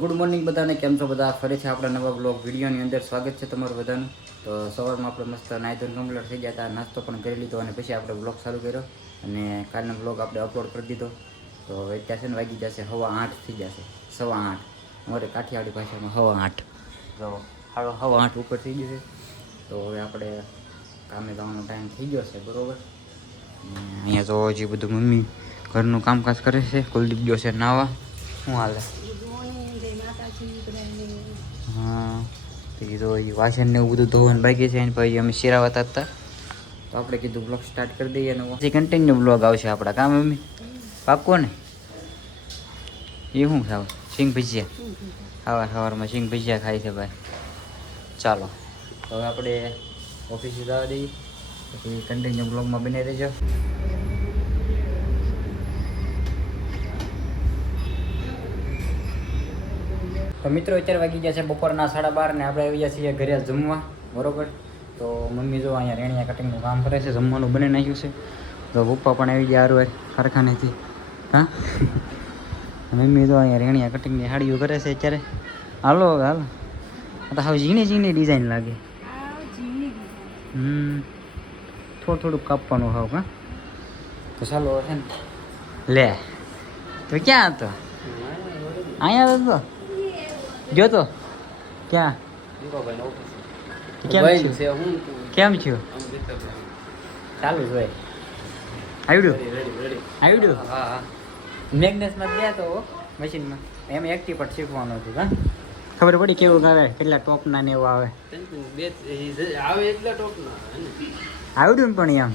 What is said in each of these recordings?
Good morning બધાને, કેમ છો બધા? ફરીથી આપણા નવા બ્લોગ વિડીયોની અંદર સ્વાગત છે તમારું બધાનું. તો સવારમાં આપણે મસ્ત નાહી ધોઈને કમ્પ્લીટ થઈ ગયા હતા, નાસ્તો પણ કરી લીધો અને પછી આપણે બ્લોગ ચાલુ કર્યો અને કાલનો બ્લોગ આપણે અપલોડ કરી દીધો. તો અત્યારે છે ને વાગી જશે 8:15 થઈ જશે, 8:15 અમારે કાઠિયાવાડી ભાષામાં 8:15. તો 8:15 ઉપર થઈ ગયું છે. તો હવે આપણે કામે જવાનો ટાઈમ થઈ ગયો છે, બરાબર. અહીંયા તો હજી બધું મમ્મી ઘરનું કામકાજ કરે છે. કુલદીપ ગયો છે નાવા. શું હાલે? હા, તો કીધું એ વાસણ ને એવું બધું ધોવાનું બાકી છે અને પછી અમે શિરાવતા હતા. તો આપણે કીધું બ્લોગ સ્ટાર્ટ કરી દઈએ અને પછી કન્ટિન્યુ બ્લોગ આવશે આપણા. કામ મમ્મી પાક્કો ને? એ શું ખાવ? સિંગ ભજીયા સવારમાં સિંગ ભજીયા ખાય છે ભાઈ. ચાલો તો હવે આપણે ઓફિસે જવા દઈએ, પછી કન્ટિન્યુ બ્લોગમાં બની રહેજો. તો મિત્રો અત્યારે વાગી ગયા છે બપોરના 12:30 ને આપણે આવી ગયા છીએ ઘરે જમવા, બરોબર. તો મમ્મી જો અહીંયા રેણિયા કટિંગનું કામ કરે છે, જમવાનું બની નાખ્યું છે. તો પપ્પા પણ આવી ગયા હારું કારખાનેથી. હા, મમ્મી જો અહીંયા રેણિયા કટિંગની હાડીઓ કરે છે અત્યારે. હાલો હાલો, તો હવે ઝીણી ડિઝાઇન લાગે. થોડું કાપવાનું હાવ. હા, તો ચાલો છે ને. લે તો ક્યાં હતો? અહીંયા હતો જો તો. ક્યાં કેમ છું? ચાલુ જ હોય. આવડ્યું? હા, મેગ્નેસમાં ગયા તો મશીનમાં એમ એક્ટિવ પર શીખવાનું હતું. હા, ખબર પડી કેવું આવે, કેટલા ટોપના ને એવું આવે. આવડ્યું ને પણ એમ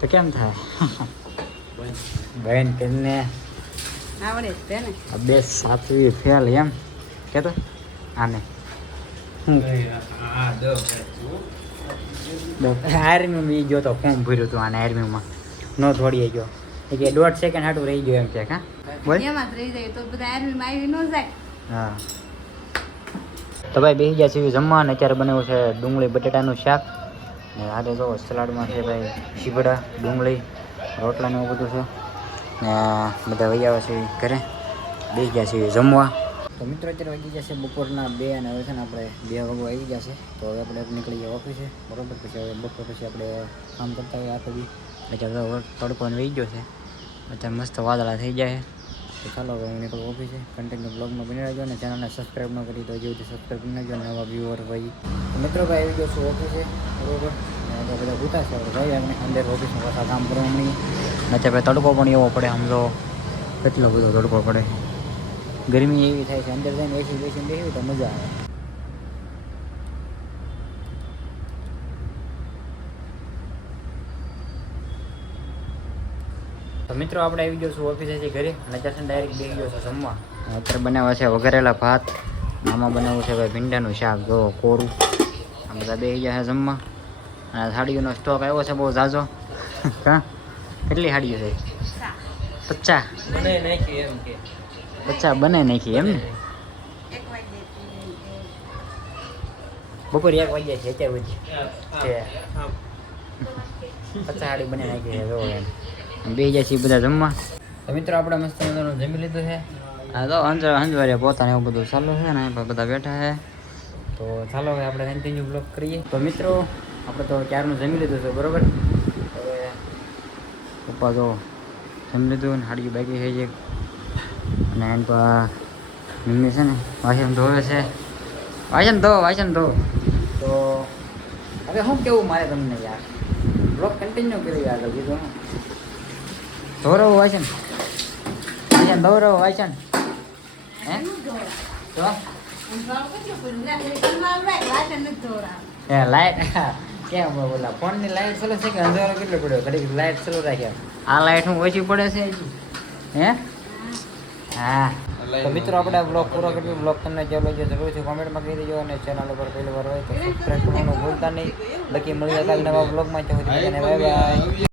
તો કેમ થાય? બહેન કરીને આવડે છે ને. બે સાતવી ફેલ એમ કેતો આને. આર્મીમાં ગયો તો, ફોર્મ ભર્યું હતું આને આર્મીમાં. ન થોડી ગયો કે 1.5 સેકન્ડ હાટું રહી ગયો એમ કે. હા બોલ, એમાં રહી જાય તો બધા આર્મીમાં આવી ન જાય. હા, તો ભાઈ બેસી ગયા છે જમવા ને. અત્યારે બનાવ્યું છે ડુંગળી બટેટાનું શાક ને આજે જો સલાડમાં છે ભાઈ શીબડા, ડુંગળી, રોટલા ને એવું બધું છે ને. બધા વહી આવે છે ઘરે, બેસી ગયા છે જમવા. તો મિત્રો અત્યારે વાગી જશે બપોરના 2 અને હવે છે ને આપણે 2 વાગવા આવી ગયા છે. તો હવે આપણે નીકળી ગયા ઓફિસે, બરોબર. પછી હવે બપોર પછી આપણે કામ કરતા હોય આખો દી. અત્યારે તડકો વહી ગયો છે, અત્યારે મસ્ત વાદળા થઈ જાય. તો ચાલો હવે હું નીકળું ઓફિસે. કન્ટિન્યુ બ્લોગમાં બની રહેજો અને ચેનલને સબસ્ક્રાઈબ ન કરી તો જેવું સબસ્ક્રાઈબ કરી નાખજો. નવા વ્યુઅર ભાઈ મિત્રો ભાઈ આવી ગયો છું ઓફિસે, બરોબર. બધા ભૂતા છે ભાઈ આપણે અંદર ઓફિસમાં પાછા કામ કરવા મળી. અત્યારે તડકો પણ એવો પડે, સમજો કેટલો બધો તડકો પડે. ગરમી એવી થાય છે, અંદર જઈને એસી બેસીને બેસી તો મજા આવે. તો મિત્રો આપણે આવી ગયો છું ઓફિસેથી ઘરે અને અત્યારે ડાયરેક્ટ બેસી ગયો છું જમવા. અત્યારે બનાવ્યા છે વઘારેલા ભાત, આમાં બનાવવું છે ભાઈ ભીંડાનું શાક. જો કોરું, આ બધા બેસી ગયા છે જમવા. અને સાડીઓનો સ્ટોક આવ્યો છે બહુ ઝાઝો. હા, કેટલી સાડીઓ છે? 50 બનાવી નાખી એમ ને. બપોરે 1 વાગ્યા છે અત્યારે બધી 50 સાડી બનાવી નાખી છે. જો એમ બે જાય છે બધા જમવા. તો મિત્રો આપણે મસ્ત જમી લીધું છે. હા, તો હંજવારે પોતાને એવું બધું ચાલુ છે ને, બધા બેઠા છે. તો ચાલો હવે આપણે કન્ટિન્યુ બ્લોગ કરીએ. તો મિત્રો આપણે તો ક્યારનું જમી લીધું છે, બરાબર. હવે પપ્પા તો જમી લીધું ને હાડીઓ બાકી થઈ જાય. અને એમ તો આ મમ્મી છે ને વાસણ ધોવે છે. વાસણ ધો. તો હવે શું કેવું મારે તમને યાર, બ્લોગ કન્ટિન્યુ કરી આગળ કીધું. ધોરવ વાસણ ધોરવ વાસણ હે તો લાઈટ કેમ બોલા ફોનની લાઈટ ચાલુ છે કે અંધારો કેટલો પડ્યો? ઘડી લાઈટ ચાલુ રાખ્યા. આ લાઈટ હું ઓછી પડે છે હે? હા, તો મિત્રો આપણે બ્લોગ પૂરો કર્યો. બ્લોગ તમને જે લાગ્યો જરૂરથી કોમેન્ટમાં કહી દેજો અને ચેનલ ઉપર પહેલી વાર હોય તો સબસ્ક્રાઈબ કરવાનું ભૂલતા નહીં. બાકી મળીએ કાલે નવા બ્લોગમાં. Bye bye.